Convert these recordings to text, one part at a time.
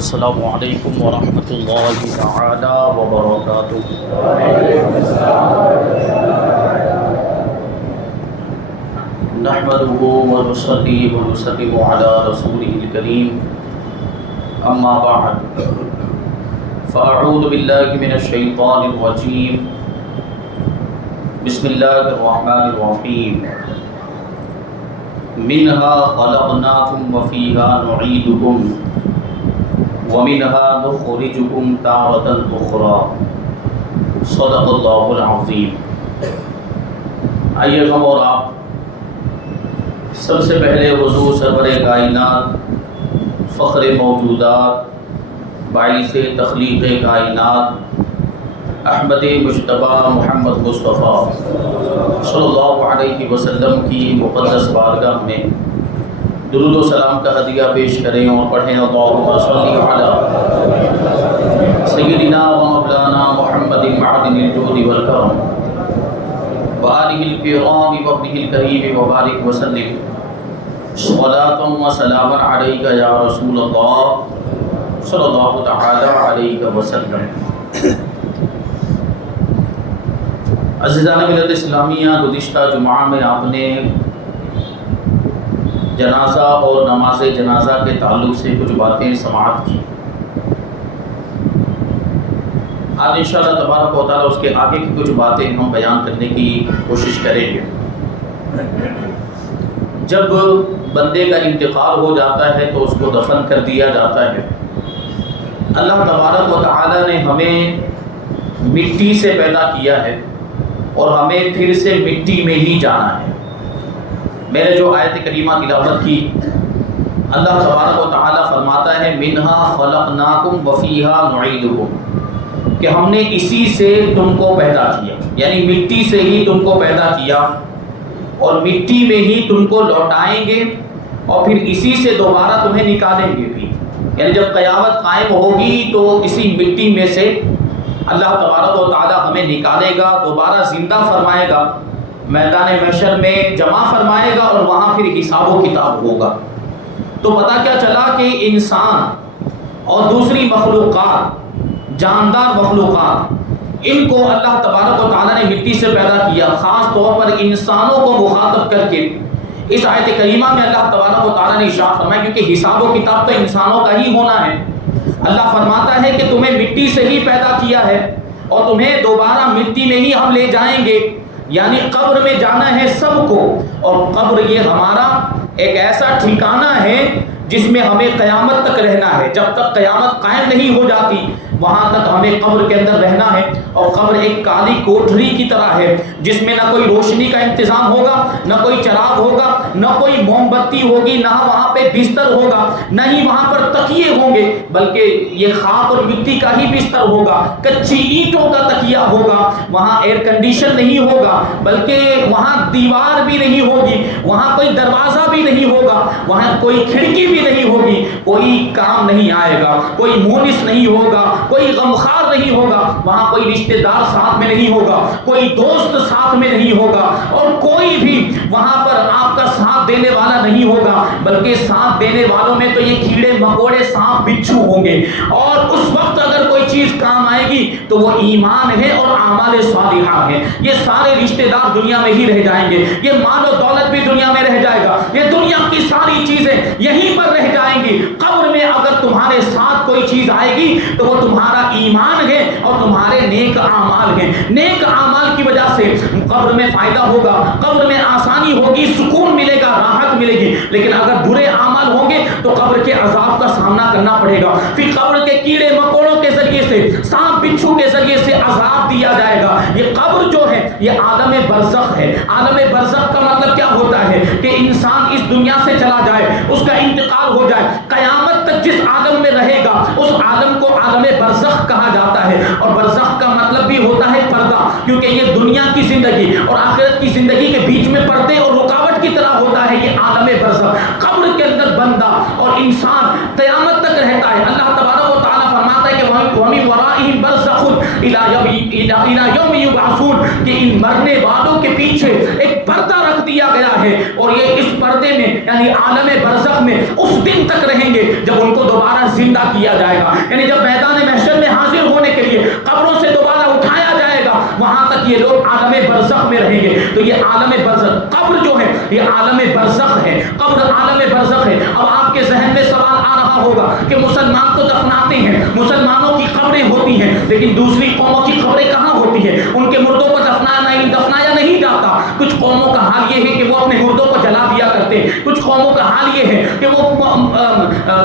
السلام علیکم ورحمۃ اللہ تعالی وبرکاتہ۔ نحمده ونصلي ونسلم على رسوله الكريم اما بعد فاعوذ باللہ من الشیطان الرجیم بسم اللہ الرحمن الرحیم منها خلقناکم وفیها نعیدکم ومنها نخرجکم تارة اخرى صدق اللہ العظیم۔ آئیے ہم اور آپ سب سے پہلے حضور سرور کائنات، فخر موجودات، باعث تخلیق کائنات، احمد مجتبی محمد مصطفیٰ صلی اللہ علیہ وسلم کی مقدس بارگاہ میں درود و سلام کا ہدیہ پیش کریں اور پڑھیں اللہم صلی علی سیدنا و مولانا محمد معدن الجود والکرم وآلہ الکرام وابنہ الکریم وبارک وسلم صلاۃ و سلام علیک یا رسول اللہ صلی اللہ تعالی علیہ وسلم۔ عزیزان ملت اسلامیہ، گزشتہ جمعہ میں آپ نے جنازہ اور نماز جنازہ کے تعلق سے کچھ باتیں سماعت کی۔ آج انشاءاللہ تبارک و تعالیٰ اس کے آگے کی کچھ باتیں ہم بیان کرنے کی کوشش کریں گے۔ جب بندے کا انتقال ہو جاتا ہے تو اس کو دفن کر دیا جاتا ہے۔ اللہ تبارک و تعالیٰ نے ہمیں مٹی سے پیدا کیا ہے اور ہمیں پھر سے مٹی میں ہی جانا ہے۔ میں نے جو آیت کریمہ تلاوت کی، اللہ تبارک و تعالیٰ فرماتا ہے منہا خلقناکم وفیہا نعیدکم، کہ ہم نے اسی سے تم کو پیدا کیا، یعنی مٹی سے ہی تم کو پیدا کیا اور مٹی میں ہی تم کو لوٹائیں گے اور پھر اسی سے دوبارہ تمہیں نکالیں گے بھی، یعنی جب قیامت قائم ہوگی تو اسی مٹی میں سے اللہ تبارک و تعالیٰ ہمیں نکالے گا، دوبارہ زندہ فرمائے گا، میدان محشر میں جمع فرمائے گا اور وہاں پھر حساب و کتاب ہوگا۔ تو پتہ کیا چلا کہ انسان اور دوسری مخلوقات، جاندار مخلوقات، ان کو اللہ تبارک و تعالیٰ نے مٹی سے پیدا کیا۔ خاص طور پر انسانوں کو مخاطب کر کے اس آیت کریمہ میں اللہ تبارک و تعالیٰ نے ارشاد فرمایا، کیونکہ حساب و کتاب تو انسانوں کا ہی ہونا ہے۔ اللہ فرماتا ہے کہ تمہیں مٹی سے ہی پیدا کیا ہے اور تمہیں دوبارہ مٹی میں ہی ہم لے جائیں گے، یعنی قبر میں جانا ہے سب کو، اور قبر یہ ہمارا ایک ایسا ٹھکانہ ہے جس میں ہمیں قیامت تک رہنا ہے۔ جب تک قیامت قائم نہیں ہو جاتی وہاں تک ہمیں قبر کے اندر رہنا ہے، اور قبر ایک کالی کوٹھری کی طرح ہے جس میں نہ کوئی روشنی کا انتظام ہوگا، نہ کوئی چراغ ہوگا، نہ کوئی موم بتی ہوگی، نہ وہاں پہ بستر ہوگا، نہ ہی وہاں پر تکیے ہوں گے، بلکہ یہ خاک اور مٹی کا ہی بستر ہوگا، کچی اینٹوں کا تکیہ ہوگا، وہاں ایئر کنڈیشن نہیں ہوگا، بلکہ وہاں دیوار بھی نہیں ہوگی، وہاں کوئی دروازہ بھی نہیں ہوگا، وہاں کوئی کھڑکی بھی نہیں ہوگی، کوئی کام نہیں آئے گا، کوئی مونس نہیں ہوگا، کوئی غمخوار نہیں ہوگا، وہاں کوئی رشتہ دار ساتھ میں نہیں ہوگا، کوئی دوست ساتھ میں نہیں ہوگا، اور کوئی بھی وہاں پر آپ کا ساتھ دینے والا نہیں ہوگا، بلکہ ساتھ دینے والوں میں تو یہ کیڑے مکوڑے سانپ بچھو ہوں گے۔ اور اس وقت اگر کوئی چیز کام آئے گی تو وہ ایمان ہے اور اعمال صالحہ ہے۔ یہ سارے رشتہ دار دنیا میں ہی رہ جائیں گے، یہ مال و دولت بھی دنیا میں رہ جائے گا، یہ دنیا کی ساری چیزیں یہیں پر رہ جائیں گی۔ قبر میں اگر تمہارے ساتھ کوئی چیز آئے گی تو وہ تمہارا ایمان ہے اور تمہارے نیک اعمال ہیں۔ نیک اعمال کی وجہ سے قبر میں فائدہ ہوگا، قبر میں آسانی ہوگی، سکون ملے گا، راحت ملے گی، لیکن اگر برے اعمال ہوں گے تو قبر کے عذاب کا سامنا کرنا پڑے گا۔ پھر قبر کے کیڑے مکوڑوں کے ذریعے سے، سانپ بچھو کے ذریعے سے عذاب دیا جائے گا۔ یہ قبر جو ہے یہ عالم برزخ ہے۔ عالم برزخ کا مطلب کیا ہوتا ہے کہ انسان اس دنیا سے چلا جائے، اس کا انتقال ہو جائے، قیامت تک جس عالم میں رہے گا اس عالم کو عالم برزخ کہا جاتا ہے۔ اور برزخ کا مطلب بھی ہوتا ہے پردہ، کیونکہ یہ دنیا کی زندگی اور آخرت کی زندگی کے بیچ میں پردے اور رکاوٹ کی طرح ہوتا ہے یہ عالم برزخ۔ قبر کے اندر بندہ اور انسان قیامت تک رہتا ہے۔ اللہ تبارک و تعالیٰ فرماتا ہے کہ وَمِن وَرَائِهِمْ بَرْزَخٌ إِلَى يَوْمِ يُبْعَثُونَ کہ ان مرنے والوں کے پیچھے ایک پردہ رکھ دیا گیا ہے اور یہ اس پردے میں یعنی عالم برزخ میں اس دن تک رہیں گے جب ان کو دوبارہ زندہ کیا جائے گا. یعنی جب میدان محشر میں حاضر ہونے کے لیے قبروں سے دوبارہ اٹھایا جائے گا وہاں تک یہ لوگ عالم برزخ میں رہیں گے. تو یہ عالم برزخ قبر جو ہے یہ عالم برزخ ہے, قبر عالم برزخ ہے. اب آپ کے ذہن میں سوال آ رہا ہوگا کہ مسلمان تو دفناتے ہیں, مسلمانوں کی قبریں ہوتی ہیں, لیکن دوسری قوموں کی قبریں کہاں ہوتی ہیں؟ ان کے مردوں کو دفنایا نہیں جاتا. کچھ قوموں کا حال یہ ہے کہ وہ اپنے مردوں کو جلا دیا کرتے ہیں, کچھ قوموں کا حال یہ ہے کہ وہ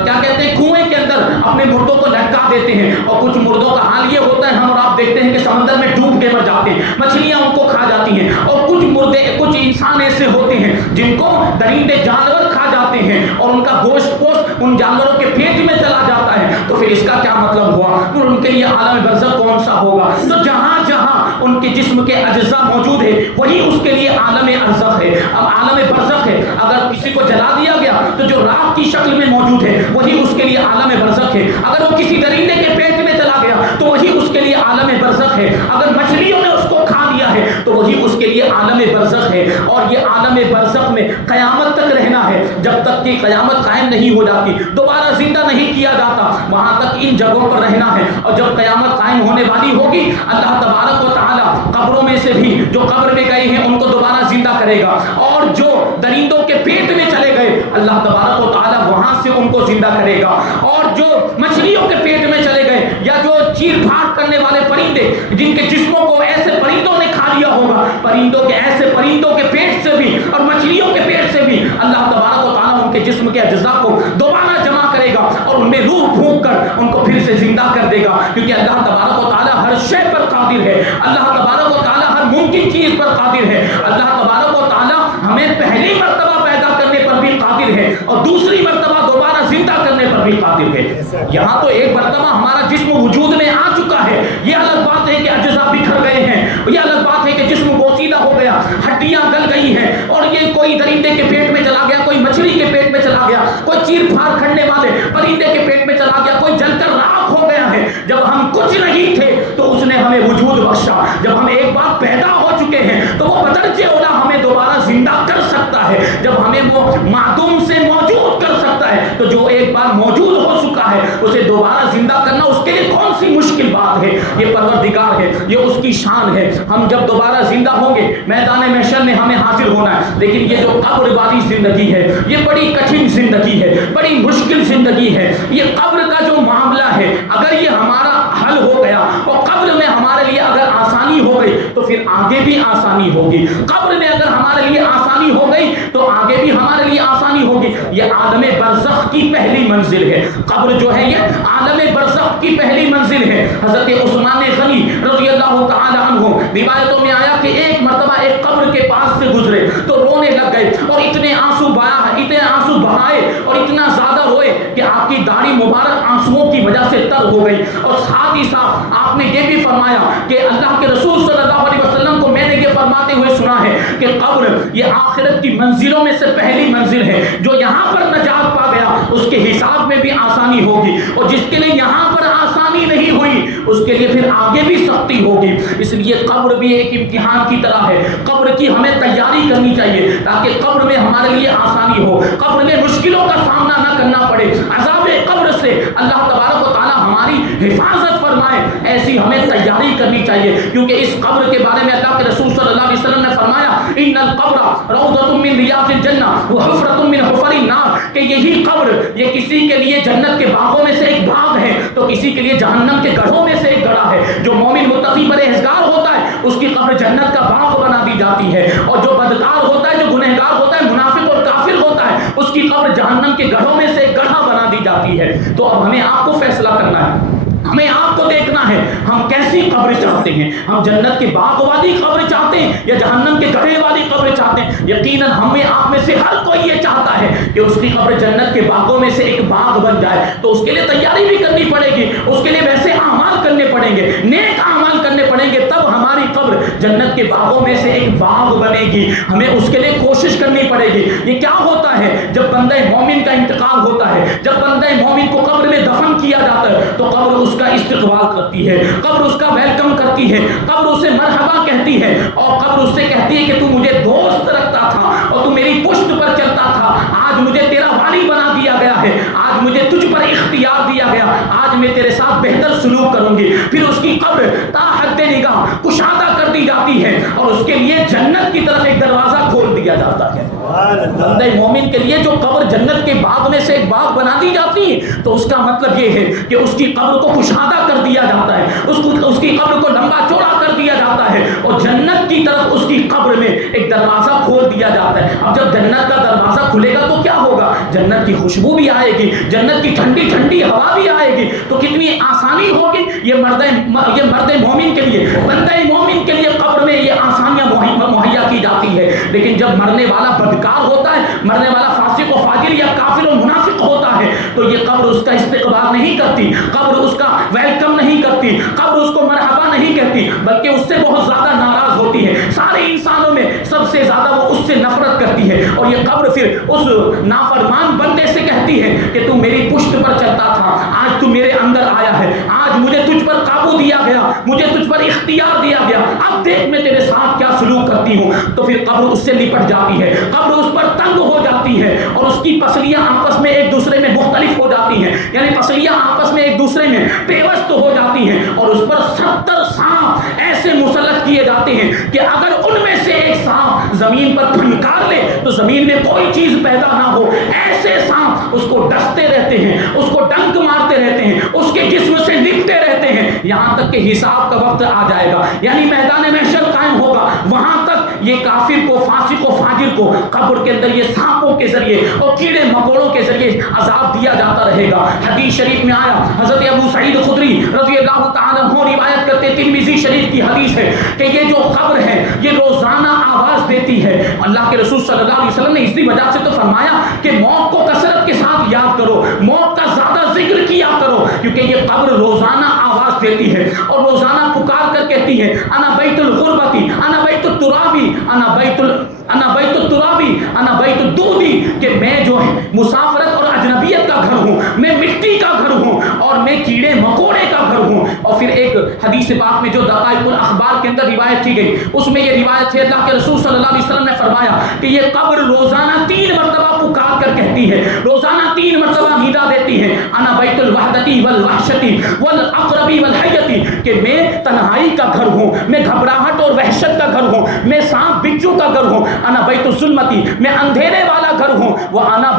کیا کہتے ہیں کنویں کے اندر اپنے مردوں کو لٹکا دیتے ہیں, اور کچھ مردوں کا حال یہ ہوتا ہے ہم اور آپ دیکھتے ہیں کہ سمندر میں ڈوب کے مر جاتے ہیں, مچھلیاں ان کو کھا جاتی ہیں. اور کچھ مردے کچھ انسان ایسے ہوتے ہیں جن کو درندے جانور کھا جاتے ہیں اور ان کا گوشت پوست ان جانوروں کے پیٹ میں چلا جاتا ہے. تو پھر اس کا کیا مطلب ہوا؟ پھر ان کے لیے عالم برزخ کون سا ہوگا؟ تو جہاں جہاں ان کے جسم کے اجزاء موجود ہے وہی اس کے لیے عالم ارزخ ہے. اب عالم برزخ ہے, اگر کسی کو جلا دیا گیا تو جو راکھ کی شکل میں موجود ہے وہی اس کے لیے عالم برزخ ہے. اگر وہ کسی درندے کے پیٹ میں چلا گیا تو وہی اس کے لیے عالم برزخ ہے. اگر مچھلیوں نے اس کو کھا لیا ہے تو وہی اس کے لیے عالم برزخ ہے. اور یہ عالم برزخ میں قیامت تک رہنا ہے, جب تک کہ قیامت قائم نہیں ہو جاتی, دوبارہ زندہ نہیں کیا جاتا, وہاں تک ان جگہوں پر رہنا ہے. اور جب قیامت قائم ہونے والی ہوگی اللہ تبارک و تعالی قبروں میں سے بھی جو قبر میں گئے ہیں ان کو دوبارہ زندہ کرے گا, اور جو درندوں کے پیٹ میں چلے گئے اللہ تبارک و تعالی وہاں سے ان کو زندہ کرے گا, اور جو مچھلیوں کے پیٹ میں چلے گئے یا جو چیر پھاڑ کرنے والے پرندے جن کے جسموں کو ایسے پرندوں نے کھا لیا ہوگا, ایسے پرندوں کے پیٹ سے بھی اور مچھلیوں کے پیٹ سے بھی اللہ تبارک و تعالی ان کے جسم کے اجزاء کو دوبارہ جمع کرے گا اور ان میں روح پھونک کر ان کو پھر سے زندہ کر دے گا. کیونکہ اللہ تبارک و تعالی ہر شے پر قادر ہے, اللہ تبارک و تعالی ہر ممکن چیز پر قادر ہے. اللہ تبارک و تعالی ہمیں پہلی مرتبہ پیدا کرنے پر بھی قادر ہے اور دوسری مرتبہ دوبارہ زندہ کرنے پر بھی قادر ہے. یہاں تو ایک مرتبہ ہمارا جسم وجود میں آ چکا ہے, یہ الگ بات ہے کہ اجزاء بکھر گئے ہیں, یہ الگ بات ہے کہ جسم بوسیدہ ہو گیا, ہڈیاں گل گئی ہیں, اور یہ کوئی درندے کے پیٹ میں چلا گیا, کوئی مچھلی کے پیٹ میں چلا گیا, کوئی چیر پھاڑ کھڑنے والے پرندے کے پیٹ میں چلا گیا, کوئی جل کر راکھ ہو گیا ہے. جب ہم کچھ نہیں تھے تو اس نے ہمیں وجود بخشا, جب ہم ایک بار پیدا ہو چکے ہیں تو وہ بدرجہ اولا ہمیں دوبارہ زندہ کر سکتا ہے. جب ہمیں وہ معدوم سے موجود کر سکتا ہے تو جو ایک بار موجود ہو چکا ہے اسے دوبارہ زندہ کرنا اس کے لیے کون سی مشکل بات ہے؟ یہ پروردگار ہے, یہ اس کی شان ہے. ہم جب دوبارہ زندہ ہوں گے میدان محشر میں ہمیں حاضر ہونا ہے, لیکن یہ جو قبر والی زندگی ہے یہ بڑی کٹھن زندگی ہے, بڑی مشکل زندگی ہے. یہ قبر کا جو معاملہ ہے اگر یہ ہمارا حل ہو گیا اور قبر میں ہمارے لیے اگر آسانی ہو گئی تو پھر آگے بھی آسانی ہوگی. قبر میں اگر ہمارے لیے آسانی ہو گئی تو آگے بھی ہمارے لیے آسانی ہوگی. یہ عالم برزخ کی پہلی منزل ہے. قبر جو ہے یہ عالم برزخ کی پہلی منزل ہے. حضرت عثمان غنی رضی اللہ تعالی عنہ روایتوں میں آیا کہ ایک مرتبہ ایک قبر کے پاس سے گزرے تو رونے لگ گئے اور اتنے آنسو بہائے اور اتنا زیادہ روئے کہ آپ کی داڑھی مبارک آنسوؤں کی وجہ سے تر ہو گئی. اور ساتھ ہی ساتھ آپ نے یہ بھی فرمایا کہ اللہ کے رسول صلی اللہ علیہ وسلم کو میں نے یہ فرماتے ہوئے سنا ہے کہ قبر یہ آخرت کی منزلوں میں سے پہلی منزل ہے. جو یہاں پر نجات پا گیا اس کے حساب میں بھی آسانی ہوگی, اور جس کے لیے یہاں پر آسانی نہیں ہوئی اس کے لیے پھر آگے بھی سختی ہوگی. اس لیے قبر بھی ایک امتحان کی طرح ہے. قبر کی ہمیں تیاری کرنی چاہیے تاکہ قبر میں ہمارے لیے آسانی ہو, قبر میں مشکلوں کا سامنا نہ کرنا پڑے, عذاب قبر سے اللہ تبارک و تعالی ہماری حفاظت فرمائے. ایسی ہمیں تیاری کرنی چاہیے, کیونکہ اس قبر کے بارے میں اللہ کے رسول صلی اللہ علیہ وسلم نے فرمایا ان القبر روضۃ من ریاض الجنہ وحفرۃ من حفر النار, کہ یہی قبر یہ کسی کے لیے جنت کے باغوں میں سے ایک باغ ہے تو کسی کے لیے جہنم کے گڑھوں میں سے ایک گڑھا ہے. جو مومن متقی پرہیزگار ہوتا ہے اس کی قبر جنت کا باغ بنا دی جاتی ہے, اور جو بدکار ہوتا ہے, جو گنہگار ہوتا ہے, منافق اور کافر ہوتا ہے, اس کی قبر جہنم کے گڑھوں میں سے ایک گڑھا بنا دی جاتی ہے. تو اب ہمیں آپ کو فیصلہ کرنا ہے, ہمیں آپ کو دیکھنا ہے ہم کیسی قبر چاہتے ہیں. ہم جنت کے باغ والی قبر چاہتے ہیں یا جہنم کے گڑھے والی قبر چاہتے ہیں؟ یقیناً ہمیں آپ میں سے ہر کوئی یہ چاہتا ہے کہ اس کی قبر جنت کے باغوں میں سے ایک باغ بن جائے. تو اس کے لیے تیاری بھی کرنی پڑے گی, اس کے لیے ویسے اعمال کرنے پڑیں گے, نیک اعمال کرنے پڑیں گے, تب ہماری قبر جنت کے باغوں میں سے ایک باغ بنے گی. ہمیں اس کے لیے کوشش کرنی پڑے گی. یہ کیا ہوتا ہے جب بندہ مومن کا انتقال ہوتا ہے, جب بندہ مومن کو قبر میں دفن کیا جاتا ہے تو قبر اس استقبال کرتی ہے، قبر اس کا ویلکم کرتی ہے، قبر اسے مرحبا کہتی ہے، اور قبر اس سے کہتی ہے کہ تو مجھے دوست رکھتا تھا اور تو میری پشت پر چلتا تھا، آج مجھے تیرا والی بنا دیا گیا ہے، آج مجھے تجھ پر اختیار دیا گیا، آج میں تیرے ساتھ بہتر سلوک کروں گی۔ پھر اس کی قبر تا حد نگاہ کشادہ کر دی جاتی ہے اور اس کے لیے جنت کی طرف ایک دروازہ کھول دیا جاتا ہے۔ بندہ مومن کے لیے جو قبر جنت کے باغ میں سے ایک باغ بنا دی جاتی ہے تو اس کا مطلب یہ ہے کہ اس کی قبر کو کشادہ کر دیا جاتا ہے، اس کی قبر کو لمبا چوڑا کر دیا جاتا ہے اور جنت کی طرف اس کی قبر میں ایک دروازہ کھول دیا جاتا ہے۔ اب جب جنت کا دروازہ کھلے گا تو کیا ہوگا؟ جنت کی خوشبو بھی آئے گی، جنت کی ٹھنڈی ٹھنڈی ہوا بھی آئے گی، تو کتنی آسانی ہوگی یہ مرد مومن کے لیے، بندہ مومن کے لیے قبر میں یہ آسانیاں مہیا کی جاتی ہے۔ لیکن جب مرنے والا بدکار ہوتا ہے، مرنے والا فاسق و فاجر یا کافر و منافق ہوتا ہے تو یہ قبر اس کا استقبال نہیں کرتی، قبر اس کا ویلکم نہیں کرتی، قبر اس کو مرحبا نہیں کہتی، بلکہ اس سے بہت زیادہ ناراض ہوتی ہے۔ سارے انسانوں میں سب سے زیادہ وہ اس سے نفرت کرتی ہے، اور یہ قبر پھر اس نافرمان بندے سے کہتی ہے کہ تو میری پشت پر چلتا تھا، آج تو میرے اندر آیا ہے، آج مجھے تجھ پر قابو دیا گیا، مجھے تجھ پر اختیار دیا گیا، اب دیکھ میں تیرے ساتھ کیا سلوک کرتی ہوں۔ تو پھر قبر اس سے لپٹ جاتی ہے، قبر اس پر تنگ ہو جاتی ہے اور اس کی پسلیاں آپس میں ایک دوسرے میں مختلف ہو جاتی ہیں، یعنی پسلیاں آپس میں ایک دوسرے میں پیوست ہو جاتی ہیں، اور اس پر 70 سانپ ایسے مسلط کیے جاتے ہیں کہ اگر ان میں سے ایک سانپ زمین پر پھنکار لے تو زمین میں کوئی چیز پیدا نہ ہو، ایسے سانپ اس کو ڈستے رہتے ہیں، اس کو ڈنک مارتے رہتے ہیں، اس کے جسم سے لپٹے رہتے ہیں، یہاں تک کہ حساب کا وقت آ جائے گا، یعنی میدان محشر قائم ہوگا، وہاں تک یہ کافر کو، فاسق و فاجر کو قبر کے اندر یہ سانپوں کے ذریعے اور کیڑے مکوڑوں کے ذریعے عذاب دیا جاتا رہے گا۔ حدیث شریف میں آیا، حضرت ابو سعید خدری رضی اللہ تعالیٰ عنہ روایت کرتے، ترمذی شریف کی حدیث ہے کہ یہ جو قبر ہے یہ روزانہ آواز دیتی ہے۔ اللہ کے رسول صلی اللہ علیہ وسلم نے اسی وجہ سے تو فرمایا کہ موت کو کثرت کے ساتھ یاد کرو، موت کا زیادہ ذکر کیا کرو، کیونکہ یہ قبر روزانہ آواز دیتی ہے اور روزانہ پکار کر کہتی ہے انا بیت الغربتی، انا بیت الترابی، انا بیت الترابی، انا بیت الدودی، کہ میں جو ہے مسافرت اور اجنبیت کا گھر ہوں، میں مٹی کا گھر ہوں اور میں کیڑے مکوڑے کا گھر ہوں۔ اور پھر ایک حدیث پاک میں جو دقائق الاخبار کے اندر روایت کی گئی اس میں یہ روایت ہے، اللہ کے رسول صلی اللہ علیہ وسلم نے فرمایا کہ یہ قبر روزانہ 3 مرتبہ پکار کر کہتی ہے، روزانہ 3 مرتبہ ندا دیتی ہے، انا بیت الوحدتی والوحشتی والاقربی والحیتی، کہ میں تنہائی کا گھر ہوں، میں گھبراہٹ اور وحشت کا گھر ہوں، میں سانپ بچھو کا گھر ہوں، انا بیت الظلمتی، میں اندھیرے والا گھر ہوں، وانا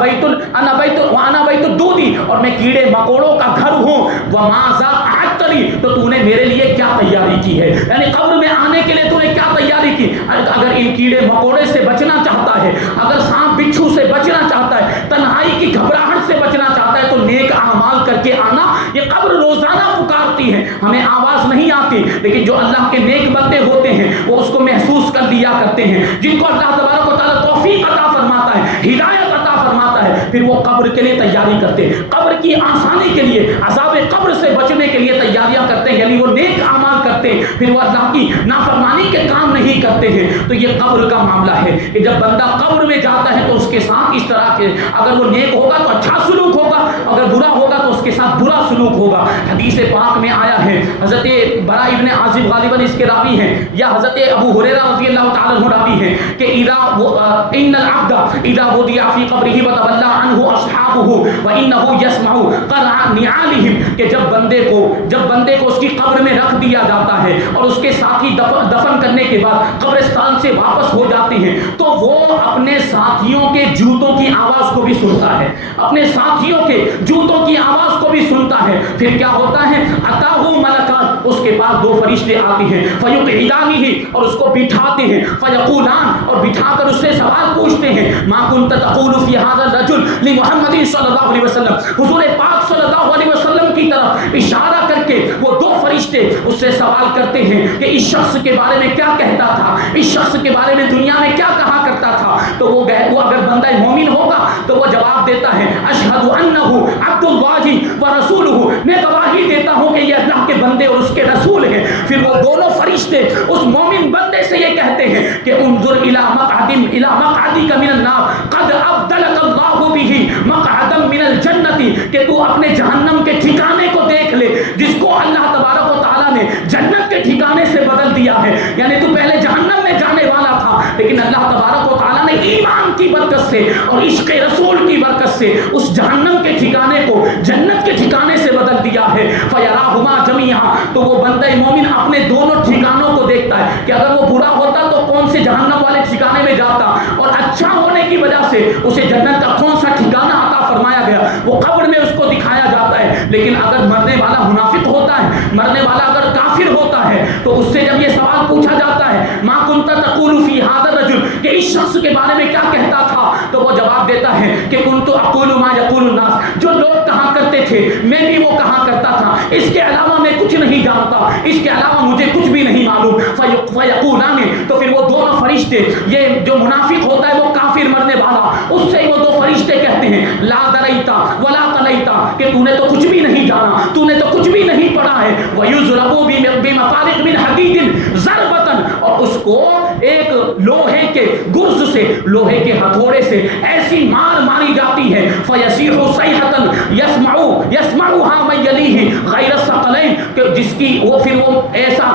بیت الدودی، اور میں کیڑے مکوڑوں کا گھر ہوں، وماذا اعدت لی، تو تو نے میرے لیے کیا تیاری کی ہے، یعنی قبر میں آنے کے لیے تو نے کیا تیاری کی۔ اگر ان کیڑے مکوڑے سے بچنا چاہتا ہے، اگر سانپ بچھو سے بچنا چاہتا ہے، تنہائی کی گھبراہٹ سے بچنا چاہتا ہے، تو نیک اعمال کر کے آنا۔ یہ قبر روزانہ پکارتی ہے، ہمیں آواز نہیں آتی، لیکن جو اللہ کے نیک بندے ہوتے ہیں وہ اس کو محسوس کر لیا کرتے ہیں، جن کو اللہ تبارک و تعالیٰ توفیق عطا فرماتا ہے، ہدایت عطا فرماتا ہے، پھر وہ قبر کے لیے تیاری کرتے ہیں، قبر کی آسانی کے لیے، عذاب قبر سے بچنے کے لیے تیاریاں کرتے ہیں، یعنی وہ نیک اعمال کرتے ہیں، پھر وہ اللہ کی نافرمانی کے کام نہیں کرتے ہیں۔ تو یہ قبر کا معاملہ ہے کہ جب بندہ قبر میں جاتا ہے تو اس کے ساتھ اس طرح کے، اگر وہ نیک ہوگا تو اچھا سلوک ہوگا، اگر برا ہوگا تو اس کے ساتھ برا سلوک ہوگا۔ حدیث پاک میں آیا ہے، حضرت برا ابن عازب غالباً اس کے راوی ہیں، یا حضرت ابو ہریرہ رضی اللہ تعالیٰ عنہ راوی ہیں، کہ ان العبد اذا وضع في قبره وتولى عنه اصحابه وانه يسمع قرع نعالهم، کہ جب بندے کو اس کی قبر میں رکھ دیا جاتا ہے اور اس کے ساتھی دفن کرنے کے بعد قبرستان سے واپس ہو جاتے ہیں تو وہ اپنے ساتھیوں کے جوتوں کی آواز کو بھی سنتا ہے، اپنے ساتھیوں کے جوتوں کی آواز کو بھی سنتا ہے۔ پھر کیا ہوتا ہے، اتاہ ملکان، اس کے پاس 2 فرشتے آتے ہیں، فیقعدانہ، اور اس کو بٹھاتے ہیں، فیقولان، اور بٹھا کر اس سے سوال پوچھتے ہیں، ما كنت تقول في هذا الرجل لمحمد صلی اللہ علیہ وسلم، حضور پاک صلی اللہ علیہ وسلم کی طرف اشارہ کر کے وہ 2 فرشتے اس سے سوال کرتے ہیں کہ اس شخص کے بارے میں کیا کہتا تھا، اس شخص کے بارے میں دنیا میں کیا کہا کرتا تھا۔ تو وہ اگر بندہ مومن ہوگا تو وہ جواب دیتا ہے، اشہد انہ عبد اللہ و رسولہ، میں گواہی دیتا ہوں کہ یہ اللہ کے بندے اور اس کے رسول ہیں۔ پھر وہ دونوں فرشتے اس مومن بندے سے یہ کہتے ہیں کہ انظر الی مقعدک من النار قد ابدلک اللہ بہ مقعدا من الجنۃ، کہ تو اپنے جہنم کے ٹھکانے کو دیکھ لے جس کو اللہ لیکن اللہ تبارک و تعالیٰ نے ایمان کی برکت سے اور عشق رسول کی برکت سے اس جہنم کے ٹھکانے کو جنت کے ٹھکانے سے بدل دیا ہے. فَيَرَاهُمَا جَمِيعًا, تو وہ بندہ مومن اپنے دونوں ٹھکانوں کو دیکھتا ہے کہ اگر وہ برا ہوتا تو کون سے جہنم والے ٹھکانے میں جاتا, اور اچھا ہونے کی وجہ سے اسے جنت کا کون سا ٹھکانہ عطا فرمایا گیا وہ قبر میں اس کو دکھایا جاتا ہے. لیکن اگر مرنے والا منافق ہوتا ہے, مرنے والا اگر کافر ہوتا ہے, تو اس سے جب یہ سوال پوچھا جاتا ہے ما کنت تقول فی ھذا الرجل, کہ اس شخص کے بارے میں کیا کہتا تھا, تو وہ جواب دیتا ہے کہ کنت اقول ما یقول الناس, جو لوگ کہا کرتے تھے میں بھی وہ کہا کرتا تھا, اس کے علاوہ میں کچھ نہیں جانتا, اس کے علاوہ مجھے کچھ بھی نہیں معلوم. فیقولان, تو پھر وہ دونوں فرشتے, یہ جو منافق ہوتا ہے وہ کافر مرنے والا, اس سے وہ دو فرشتے کہتے ہیں لا دریتا ولا تلیتا, کہ تو نے تو کچھ بھی نہیں جانا, تو نے تو کچھ بھی نہیں پڑھا ہے. وَيُضْرَبُ بِمَطَارِقٍ مِّنْ حَدِيدٍ ضَرْبَةً, اور اس کو ایک لوہے کے گرز سے, لوہے کے ہتھوڑے سے ایسی مار ماری جاتی ہے. فَيَصِيحُ صَيْحَةً يَسْمَعُهَا مَن يَلِيهِ غَيْرَ الثَّقَلَيْنِ, کہ جس کی وہ ایسا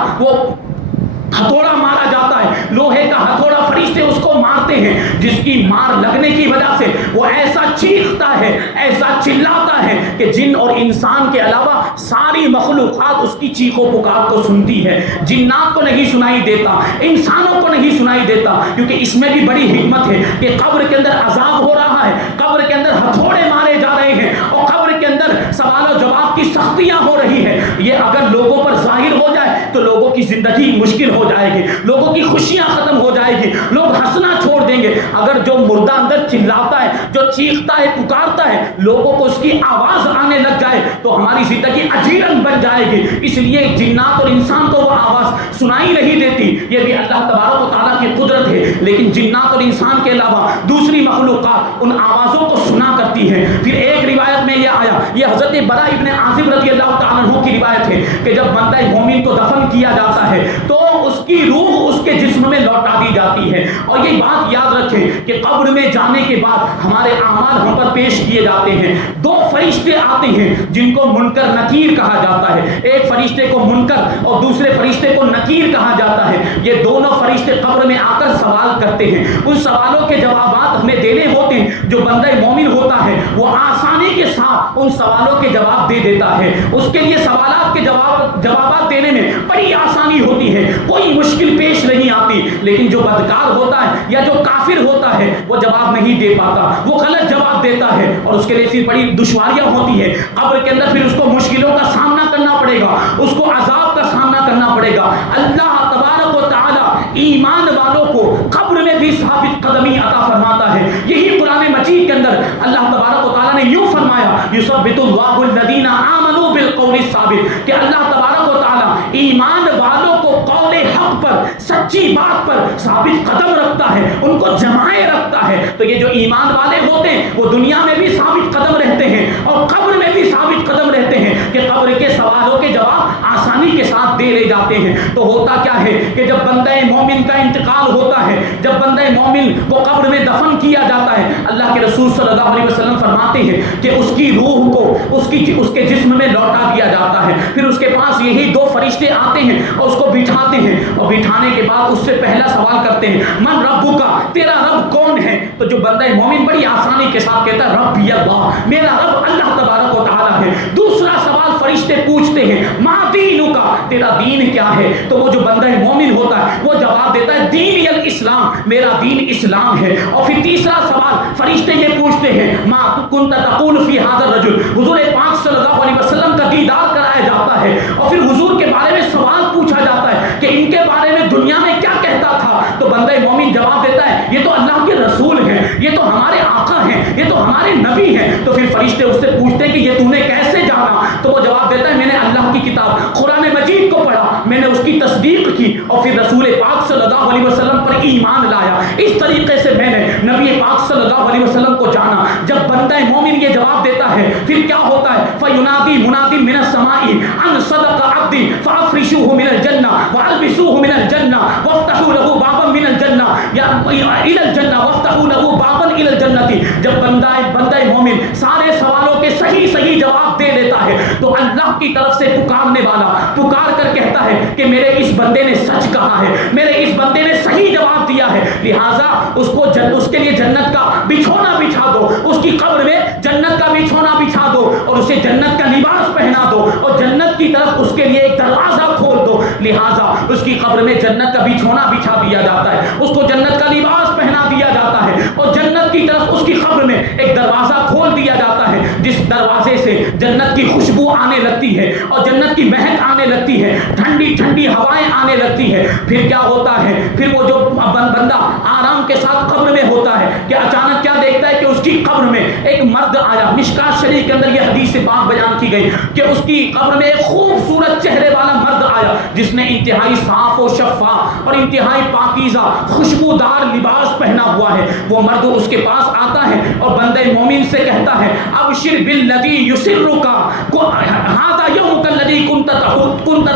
ہتھوڑا مارا جاتا ہے, لوہے کا ہتھوڑا فرشتے اس کو مارتے ہیں, جس کی مار لگنے کی وجہ سے وہ ایسا چیختا ہے, ایسا چلاتا ہے کہ جن اور انسان کے علاوہ ساری مخلوقات اس کی چیخ و پکار کو سنتی ہے. جنات کو نہیں سنائی دیتا, انسانوں کو نہیں سنائی دیتا, کیونکہ اس میں بھی بڑی حکمت ہے کہ قبر کے اندر عذاب ہو رہا ہے, قبر کے اندر ہتھوڑے مارے جا رہے ہیں, اور قبر کے اندر سوال و جواب کی سختیاں ہو رہی ہے. یہ اگر لوگوں پر ظاہر ہو جائے تو لوگوں کی زندگی مشکل ہو جائے گی, لوگوں کی خوشیاں ختم ہو جائے گی, لوگ ہنسنا چھوڑ دیں گے. اگر جو مردہ اندر چلاتا ہے, جو چیختا ہے, پکارتا ہے, لوگوں کو اس کی آواز آنے لگ جائے تو ہماری زندگی اجیرن بن جائے گی. اس لیے جنات اور انسان کو وہ آواز سنائی نہیں دیتی, یہ بھی اللہ تبارک و تعالیٰ کی قدرت ہے. لیکن جنات اور انسان کے علاوہ دوسری مخلوقات ان آوازوں کو سنا کرتی ہے. پھر ایک روایت میں یہ آیا, یہ حضرت برا ابن عازب رضی اللہ تعالیٰ عنہ کی روایت ہے کہ جب بندہ مومن کو دفن کیا جاتا ہے تو اس کی روح اس کے جسم میں لوٹا دی جاتی ہے. اور یہ بات یاد رکھیں کہ قبر میں جانے کے بعد ہمارے اعمال ہم پر پیش کیے جاتے ہیں. دو فرشتے آتے ہیں جن کو منکر نکیر کہا جاتا ہے, ایک فرشتے کو منکر اور دوسرے فرشتے کو نکیر کہا جاتا ہے. یہ دونوں فرشتے قبر میں آ کر سوال کرتے ہیں, ان سوالوں کے جوابات ہمیں دینے ہوتے ہیں. جو بندہ مومن ہوتا ہے وہ آسانی کے ساتھ ان سوالوں کے جواب دے دیتا ہے, اس کے لیے سوالات کے جوابات دینے میں بڑی آسانی ہوتی ہے, کوئی مشکل پیش نہیں آتی. لیکن جو بدکار ہوتا ہے یا جو کافر ہوتا ہے وہ جواب نہیں دے پاتا, وہ غلط جواب دیتا ہے, اور اس کے لیے پھر بڑی دشواریاں ہوتی ہے. قبر کے اندر پھر اس کو مشکلوں کا سامنا کرنا پڑے گا, اس کو عذاب کا سامنا کرنا پڑے گا. اللہ تبارک و تعالی ایمان والوں کو قبر میں بھی ثابت قدمی عطا فرماتا ہے. یہی قرآن مجید کے اندر اللہ تبارک و تعالی نے یوں فرمایا یثبت اللہ الذین آمنوا بالقول الثابت, کہ اللہ تبارک و تعالی ایمان والوں کو قول حق پر, سچی بات پر ثابت قدم رکھتا ہے, ان کو جمائے رکھتا ہے. تو یہ جو ایمان والے ہوتے ہیں وہ دنیا میں بھی ثابت قدم رہتے ہیں اور قبر میں بھی ثابت قدم رہتے ہیں کہ قبر کے سوالوں کے جواب آسانی کے ساتھ دے لے جاتے ہیں. تو ہوتا کیا ہے کہ جب بندہ مومن کا انتقال ہوتا ہے, جب بندہ مومن کو قبر میں دفن کیا جاتا ہے, اللہ کے رسول صلی اللہ علیہ وسلم فرماتے ہیں کہ اس کی روح کو اس کے جسم میں لوٹا دیا جاتا ہے. پھر اس کے پاس یہی دو فرشتے آتے ہیں اور اس کو بٹھاتے ہیں, اور بٹھانے کے بعد اس سے پہلا سوال کرتے ہیں من ربک, تیرا رب کون ہے؟ تو جو بندہ مومن بڑی آسانی کے ساتھ کہتا ہے ربی اللہ, میرا رب اللہ تبارک و تعالی ہے. دوسرا سوال فرشتے پوچھتے ہیں ما دینک, تیرا دین کیا ہے؟ تو وہ جو بندہ مومن ہوتا ہے وہ جواب دیتا ہے دین الاسلام, میرا دین اسلام ہے. اور پھر تیسرا سوال فرشتے یہ پوچھتے ہیں ما کنت تقول فی ھذا الرجل, حضور پاک صلی اللہ علیہ وسلم کا دیدار کرایا جاتا ہے اور پھر حضور کے بارے میں سوال پوچھا جاتا ہے کہ ان کے بارے میں دنیا میں کیا کہتا تھا. تو بندہ مومن جواب دیتا ہے یہ تو اللہ کے رسول ہیں, یہ تو ہمارے آقا ہیں, یہ تو ہمارے نبی ہیں. تو پھر فرشتے اس سے پوچھتے ہیں کہ یہ تو نے کیسے جانا؟ تو وہ جواب دیتا ہے میں نے اللہ کی کتاب قرآن مجید کو پڑھا, میں نے اس کی تصدیق کی اور پھر رسول پاک صلی اللہ علیہ وسلم پر ایمان لایا. اس طریقے سے میں نے نبی پاک صلی اللہ علیہ وسلم کو جانا. جب بندہ مومن یہ جواب دیتا ہے پھر کیا ہوتا ہے فینادی منادی من السماء ان صدق عبدی فافرشوه من الجنہ والبسوه من الجنہ وافتحوا له بابا من الجنہ یا الى الجنہ وافتحوا له بابا الى الجنہ. جب بندہ مومن سارے سوالوں کے صحیح جواب دے دیتا ہے تو اللہ اللہ کی طرف سے پکارنے والا پکار کر کہتا ہے کہ میرے اس بندے نے سچ کہا ہے، میرے اس بندے نے صحیح جواب دیا ہے، لہٰذا اس کے لیے جنت کا بچھونا بچھا دو، اس کی قبر میں جنت کا بچھونا بچھا دو اور اسے جنت کا لباس پہنا دو اور جنت کی طرف اس کے لیے ایک دروازہ کھول دو۔ لہٰذا اس کی قبر میں جنت کا بچھونا بچھا دیا جاتا ہے، اس کو جنت کا لباس پہنا دیا جاتا ہے اور جنت کی طرف اس کی قبر میں ایک دروازہ کھول دیا جاتا ہے، جس دروازے سے جنت کی خوشبو آنے لگتی ہے اور جنت کی مہک آنے لگتی ہے، ٹھنڈی ٹھنڈی ہوائیں آنے لگتی ہے۔ پھر کیا ہوتا ہے؟ پھر وہ جو بندہ آرام کے ساتھ قبر میں ہوتا ہے کہ اچانک کیا دیکھتا ہے کہ اس کی قبر میں ایک مرد آیا۔ مشکات شریف کے اندر یہ حدیث پاک بیان کی گئی کہ اس کی قبر میں ایک خوبصورت چہرے والا مرد آیا جس نے انتہائی صاف و شفاف اور انتہائی پاکیزہ خوشبودار لباس پہنا ہوا ہے۔ وہ مرد اس کے پاس آتا ہے اور بندے مومن سے کہتا ہے ابشر بالذی یسرک ھذا یومک الذی کنت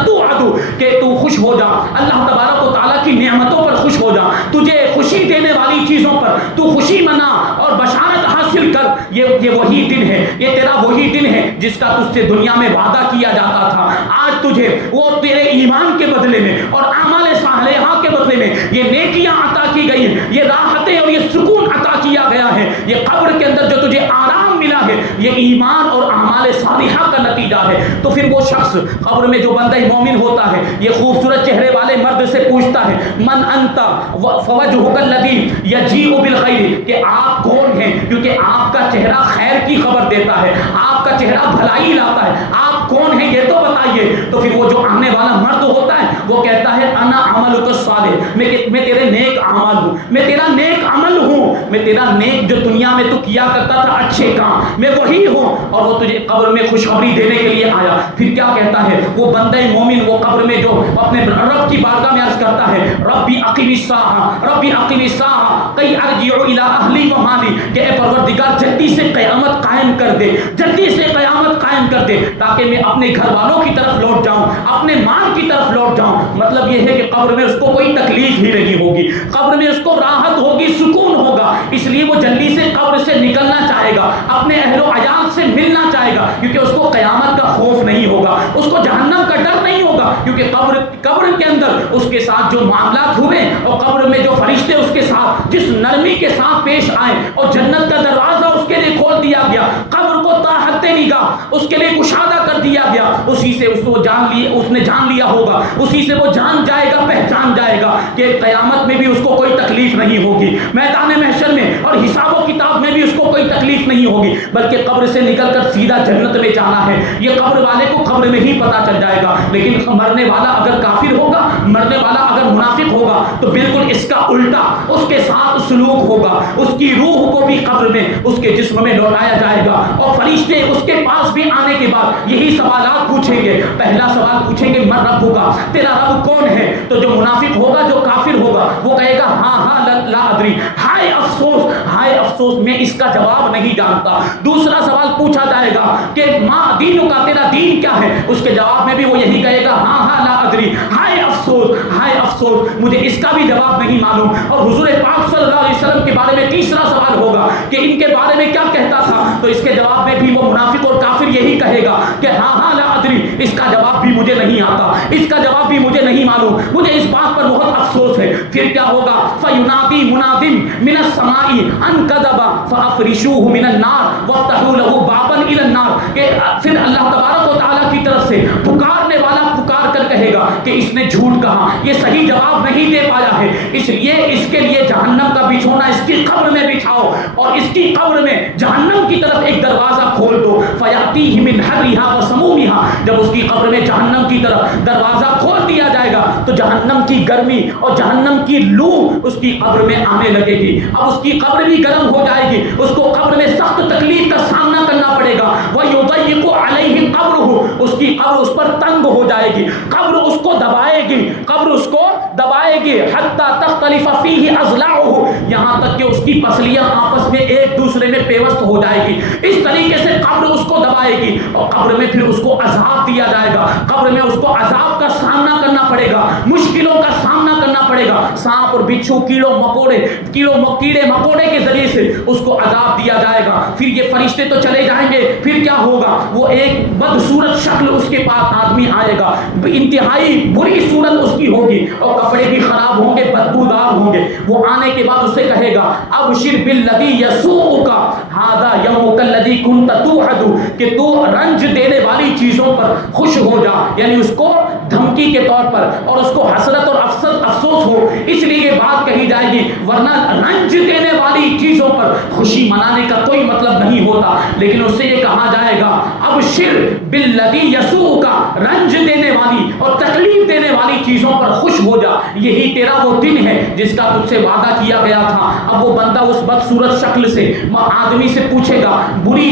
توعد، کہ تو خوش ہو جا، اللہ تبارک و تعالیٰ کی نعمتوں پر خوش ہو جا، تجھے خوشی دینے والی چیزوں پر تو خوشی منا اور بشارت حاصل کر۔ یہ وہی دن ہے، یہ تیرا وہی دن ہے جس کا تجھ سے دنیا میں وعدہ کیا جاتا تھا۔ آج تجھے وہ تیرے ایمان کے بدلے میں اور اعمال صالحہ کے بدلے میں یہ نیکیاں عطا کی گئی ہیں، یہ راحتیں اور یہ سکون عطا کیا گیا ہے۔ یہ قبر کے اندر جو تجھے آرام ملا ہے یہ ایمان اور اعمال صالحہ کا نتیجہ ہے۔ تو پھر وہ شخص قبر میں جو بندہ مومن ہوتا ہے یہ خوبصورت چہرے والے مرد سے پوچھتا ہے من انت فوجهك الذی یجیء بالخیر، کہ آپ کون ہیں، کیونکہ آپ کا چہرہ خیر کی خبر دیتا ہے، آپ کا چہرہ بھلائی لاتا ہے، آپ کون ہیں یہ تو بتائیے۔ تو پھر وہ جو آنے والا مرد ہوتا ہے وہ کہتا ہے انا عملک الصالح، میں تیرے نیک اعمال ہوں، میں تیرا نیک عمل ہوں، میں تیرا نیک جو دنیا میں تو کیا کرتا تھا اچھے کام میں وہی ہوں، اور وہ تجھے قبر میں خوشخبری دینے کے لیے آیا۔ پھر کیا کہتا ہے وہ بندہ مومن، وہ قبر میں جو اپنے رب کی بارگاہ میں عرض کرتا ہے ربی اقم الساعہ، ربی اقم الساعہ کی ارجع الی اہلی و مالی، کہ اے پروردگار جلدی سے قیامت قائم کر دے، جلدی سے قیامت قائم کر دے تاکہ میں اپنے گھر والوں کی طرف لوٹ جاؤں، اپنے مال کی طرف لوٹ جاؤں۔ مطلب یہ ہے کہ قبر میں اس کو کوئی تکلیف ہی نہیں ہوگی، قبر میں اس کو راحت ہوگی، سکون ہوگا، اس لیے وہ جلدی سے قبر سے نکلنا چاہے گا، اپنے اہل و عیال سے ملنا چاہے گا، کیونکہ اس کو قیامت کا خوف نہیں ہوگا، اس کو جہنم کا ڈر نہیں ہوگا، کیونکہ قبر کے اندر اس کے ساتھ جو معاملات ہوئے اور قبر میں جو فرشتے اس کے ساتھ جس نرمی کے ساتھ پیش آئے اور جنت کا دروازہ اس کے لیے کھول دیا گیا، قبر کو تحت نگاہ اس کے لیے کشادہ کر دیا گیا، اسی سے اس نے جان لیا ہوگا، اسی سے وہ جان جائے گا، پہچان جائے گا کہ قیامت میں بھی اس کو کوئی تکلیف نہیں ہوگی، میدان محشر میں اور حساب و کتاب میں بھی اس کو کوئی تکلیف نہیں ہوگی، بلکہ قبر سے نکل کر سیدھا جنت میں جانا ہے۔ یہ قبر والے کو قبر میں ہی پتا چل جائے گا، لیکن مرنے والا اگر کافر ہوگا، مرنے والا اگر منافق ہوگا تو بالکل اس کا الٹا اس کے ساتھ سلوک ہوگا، اس کی روح کو بھی قبر میں اس کے جسم میں لوٹایا جائے گا اور فرشتے اس کے پاس بھی آنے کے بعد یہی سوالات پوچھیں گے۔ پہلا سوال پوچھیں گے من رب ہوگا، تیرا رب کون ہے؟ تو جو منافق ہوگا، جو کافر ہوگا، وہ کہے گا ہاں لا ادری، ہائے افسوس، ہائے افسوس میں اس کا جواب نہیں جانتا۔ دوسرا سوال پوچھا جائے گا کہ ماں دینوں کا، تیرا دین کیا ہے؟ اس کے جواب میں بھی وہ یہی کہے گا ہاں لا ادری، ہائے افسوس، ہائے افسوس مجھے اس کا بھی جواب نہیں معلوم۔ اور حضور پاک صلی اللہ علیہ وسلم کے بارے میں تیسرا سوال ہوگا کہ ان کے بارے میں کیا کہتا تھا؟ تو اس کے جواب میں بھی وہ منافق اور کافر یہی کہے گا کہ ہاں لا ادری، اس کا جواب بھی مجھے نہیں آتا، اس کا جواب بھی مجھے نہیں معلوم، مجھے اس بات پر بہت افسوس ہے۔ پھر کیا ہوگا؟ فَيُنَادِي مُنَادٍ مِنَ السَّمَاءِ أَن كَذَبَ فَأَفْرِشُوهُ مِنَ النَّارِ وَافْتَحُوا لَهُ بَابًا إِلَى النَّارِ، کہ پھر اللہ تبارک و تعالیٰ کی طرف سے پکارنے والا پکار کر کہے گا کہ اس نے جھوٹ کہا، یہ صحیح جواب نہیں دے پایا ہے، اس لیے اس کے لیے جہنم کا بچھونا اس کی قبر میں بچھاؤ اور اس کی قبر میں جہنم کی طرف ایک دروازہ کھول دو۔ فَيَأْتِيهِ مِنْ حَرِّهَا وَسَمُومِهَا، جب اس کی قبر میں جہنم کی طرف دروازہ کھول دیا جائے گا تو جہنم کی گرمی اور جہنم کی لو اس کی قبر میں آنے لگے گی۔ اب اس کی قبر بھی گرم ہو جائے گی، اس کو قبر میں سخت تکلیف کا سامنا کرنا پڑے گا۔ وَيُضَيِّقُ عَلَيْهِ قَبْرُهُ، اس کی قبر اس پر تنگ ہو جائے گی، قبر اس کو دبائے گی، قبر اس کو دبائے دبائے گی حتی تختلف فیہ اضلاعہ، یہاں تک کہ اس کی پسلیاں آپس میں ایک دوسرے میں پیوست ہو جائے گی. اس طریقے سے قبر اس کو دبائے گی اور قبر میں پھر اس کو عذاب دیا جائے گا. قبر میں اس کو عذاب کا سامنا کرنا پڑے گا، مشکلوں کا سامنا کرنا پڑے گا. سانپ اور بچھو کیڑے مکوڑے کے ذریعے سے اس کو عذاب دیا جائے گا. پھر یہ فرشتے تو چلے جائیں گے، پھر کیا ہوگا؟ وہ ایک بدصورت شکل اس کے پاس آدمی آئے گا، انتہائی بری صورت اس کی ہوگی اور کپڑے بھی خراب ہوں گے، بدبودار ہوں گے. وہ آنے کے بعد اسے کہے گا ابشر بالذی یسوءک ھذا یومک الذی کنت توعد، کہ تو رنج دینے والی چیزوں پر خوش ہو جا، یعنی اس کو دھمکی کے طور پر اور اس کو حسرت اور افسوس ہو، اس لیے یہ بات کہی جائے گی. ورنہ رنج دینے والی چیزوں پر خوشی منانے کا کوئی مطلب نہیں ہوتا. لیکن اس سے یہ کہا جائے گا ابشر بالذی یسوءک، رنج دینے والی اور تکلیف دینے والی چیزوں پر خوش ہو جا، یہی تیرا وہ دن ہے جس کا تجھ سے وعدہ کیا گیا تھا. اب وہ بندہ اس بدصورت شکل سے آدمی سے پوچھے گا، بری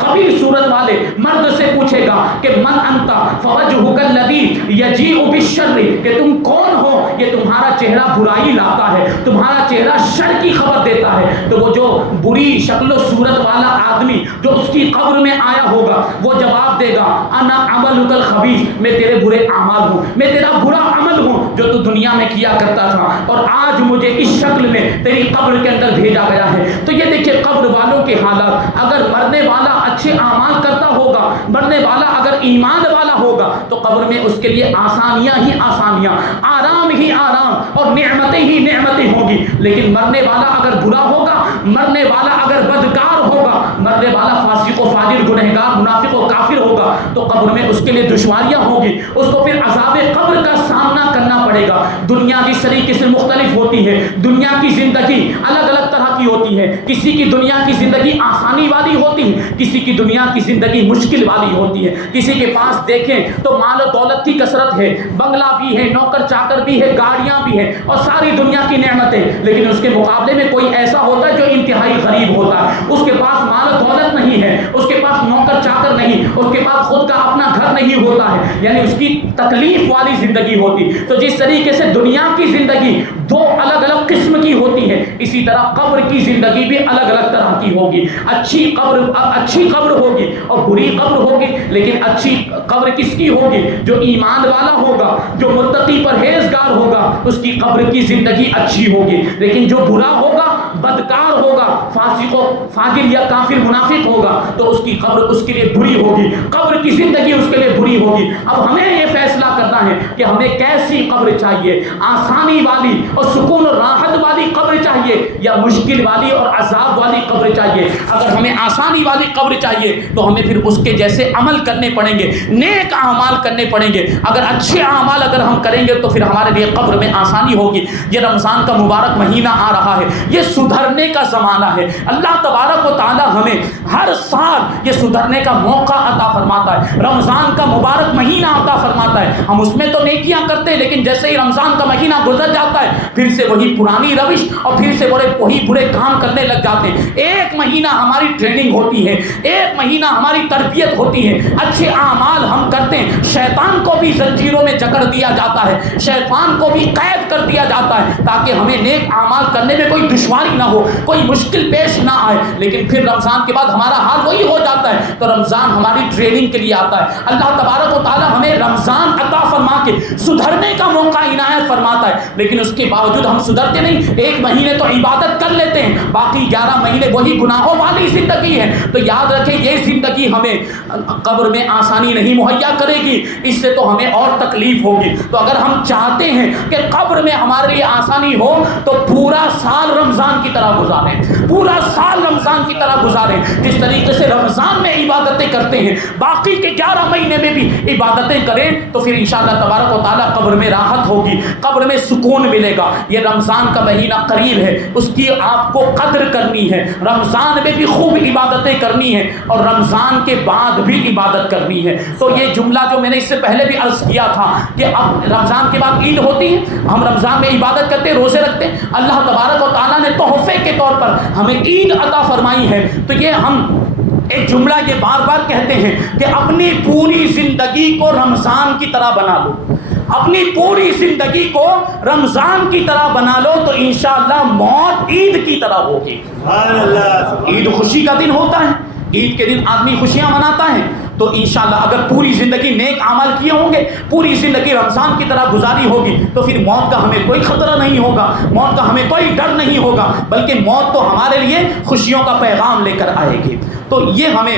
قبیح صورت والے مرد سے پوچھے گا کہ من انت فوجهک الذی یجیء بالشر، کہ تم کون ہو، یہ تمہارا چہرہ برائی لاتا ہے، تمہارا چہرہ شر کی خبر دیتا ہے. تو وہ جو بری شکل و صورت والا آدمی جو اس کی قبر میں آیا ہوگا وہ جواب دے گا انا عملک الخبیث، میں تیرے برے اعمال ہوں، میں تیرا برا عمل ہوں جو تو دنیا میں کیا کرتا تھا اور آج مجھے اس شکل میں تیری قبر کے اندر بھیجا گیا ہے. تو یہ دیکھیں قبر والوں کے حالات. اگر مرنے والا اچھے اعمال کرتا ہوگا، مرنے والا اگر ایمان والا ہوگا تو قبر میں اس کے لیے آسانیاں ہی آسانیاں، آرام ہی آرام اور نعمتیں ہی نعمتیں ہوں گی. لیکن مرنے والا اگر برا ہوگا، مرنے والا اگر بدکار ہوگا، مرنے والا فاسق و فاجر گنہگار منافق و کافر ہوگا تو قبر میں اس کے لیے دشواریاں ہوگی. اس کو پھر عذاب قبر کا سامنا کرنا پڑے گا. دنیا جس طریقے سے مختلف ہوتی ہے، دنیا کی زندگی الگ الگ طرح کی ہوتی ہے. کسی کی دنیا کی زندگی آسانی والی ہوتی ہے، کسی کی دنیا کی زندگی مشکل والی ہوتی ہے. کسی کے پاس دیکھیں تو مال و دولت کی کثرت ہے، بنگلہ بھی ہے، نوکر چاکر بھی ہے، گاڑیاں بھی ہیں اور ساری دنیا کی نعمتیں. لیکن اس کے مقابلے میں کوئی ایسا ہوتا ہے جو انتہائی غریب ہوتا ہے، اس کے پاس مال و دولت نہیں ہے، اس کے پاس نوکر چاکر نہیں، اس کے پاس خود کا اپنا گھر نہیں ہوتا ہے، یعنی اس کی تکلیف والی زندگی ہوتی. تو جس طریقے سے دنیا کی زندگی دو الگ الگ قسم کی ہوتی ہے، اسی طرح قبر کی زندگی بھی الگ الگ طرح کی ہوگی. اچھی قبر ہوگی اور بری قبر ہوگی. لیکن اچھی قبر کس کی ہوگی؟ جو ایمان والا ہوگا، جو متقی پرہیزگار ہوگا، اس کی قبر کی زندگی اچھی ہوگی. لیکن جو برا ہوگا، بدکار ہوگا، فاسق و فاجر یا کافر منافق ہوگا تو اس کی قبر اس کے لیے بری ہوگی، قبر کی زندگی اس کے لیے بری ہوگی. اب ہمیں یہ فیصلہ کرنا ہے کہ ہمیں کیسی قبر چاہیے، آسانی والی اور سکون اور راحت والی قبر چاہیے یا مشکل والی اور عذاب والی قبر چاہیے. اگر ہمیں آسانی والی قبر چاہیے تو ہمیں پھر اس کے جیسے عمل کرنے پڑیں گے، نیک اعمال کرنے پڑیں گے. اگر اچھے اعمال اگر ہم کریں گے تو پھر ہمارے لیے قبر میں آسانی ہوگی. یہ رمضان کا مبارک مہینہ آ رہا ہے، یہ سدھرنے کا زمانہ ہے. اللہ تبارک و تعالی ہمیں ہر سال یہ سدھرنے کا موقع عطا فرماتا ہے، رمضان کا مبارک مہینہ عطا فرماتا ہے. ہم اس میں تو نیکیاں کرتے ہیں لیکن جیسے ہی رمضان کا مہینہ گزر جاتا ہے پھر سے وہی پرانی روش اور پھر سے وہی برے کام کرنے لگ جاتے ہیں. ایک مہینہ ہماری ٹریننگ ہوتی ہے، ایک مہینہ ہماری تربیت ہوتی ہے، اچھے اعمال ہم کرتے ہیں. شیطان کو بھی زنجیروں میں جکڑ دیا جاتا ہے، شیطان کو بھی قید کر دیا جاتا ہے تاکہ ہمیں نیک اعمال کرنے میں کوئی دشواری نہ ہو، کوئی مشکل پیش نہ آئے. لیکن پھر رمضان کے بعد ہمارا حال وہی ہو جاتا ہے. تو رمضان ہماری ٹریننگ کے لیے آتا ہے. اللہ تبارک و تعالی ہمیں رمضان عطا فرما کے سدھرنے کا موقع عنایت فرماتا ہے. لیکن اس کے باوجود ہم سدھرتے نہیں. ایک مہینے تو عبادت کر لیتے ہیں، باقی 11 مہینے وہی گناہوں والی زندگی ہے. تو یاد رکھیں یہ زندگی ہمیں قبر میں آسانی نہیں مہیا کرے گی، اس سے تو ہمیں اور تکلیف ہوگی. تو اگر ہم چاہتے ہیں کہ قبر میں ہمارے لیے آسانی ہو تو پورا سال رمضان کی طرح گزاریں، پورا سال رمضان کی طرح گزاریں. جس طریقے سے رمضان میں عبادتیں کرتے ہیں باقی کے 11 مہینے میں بھی عبادتیں کریں تو پھر انشاءاللہ تبارک و تعالیٰ قبر میں راحت ہوگی، قبر میں سکون ملے گا. یہ رمضان کا مہینہ قریب ہے، اس کی آپ کو قدر کرنی ہے. رمضان میں بھی خوب عبادتیں کرنی ہے اور رمضان کے بعد بھی عبادت کرنی ہے. تو یہ جملہ جو میں نے اس سے پہلے بھی عرض کیا تھا کہ اب رمضان کے بعد عید ہوتی ہے، ہم رمضان میں عبادت کرتے ہیں، روزے رکھتے ہیں. اللہ تبارک و تعالیٰ نے تحفے کے طور پر ہمیں عید عطا فرمائی ہے. تو یہ ہم ایک جملہ یہ بار بار کہتے ہیں کہ اپنی پوری زندگی کو رمضان کی طرح بنا لو. اپنی پوری زندگی کو رمضان کی طرح بنا لو تو انشاءاللہ موت عید کی طرح ہوگی. عید خوشی کا دن ہوتا ہے، عید کے دن آدمی خوشیاں مناتا ہے. تو انشاءاللہ اگر پوری زندگی نیک عمل کیے ہوں گے، پوری زندگی رمضان کی طرح گزاری ہوگی، تو پھر موت کا ہمیں کوئی خطرہ نہیں ہوگا، موت کا ہمیں کوئی ڈر نہیں ہوگا، بلکہ موت تو ہمارے لیے خوشیوں کا پیغام لے کر آئے گی. تو یہ ہمیں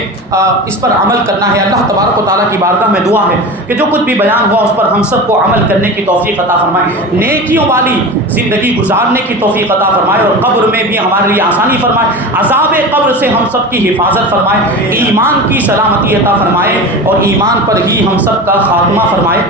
اس پر عمل کرنا ہے. اللہ تبارک و تعالیٰ کی بارگاہ میں دعا ہے کہ جو کچھ بھی بیان ہوا اس پر ہم سب کو عمل کرنے کی توفیق عطا فرمائے، نیکیوں والی زندگی گزارنے کی توفیق عطا فرمائے، اور قبر میں بھی ہمارے لیے آسانی فرمائے، عذاب قبر سے ہم سب کی حفاظت فرمائے، ایمان کی سلامتی عطا فرمائے، اور ایمان پر ہی ہم سب کا خاتمہ فرمائے.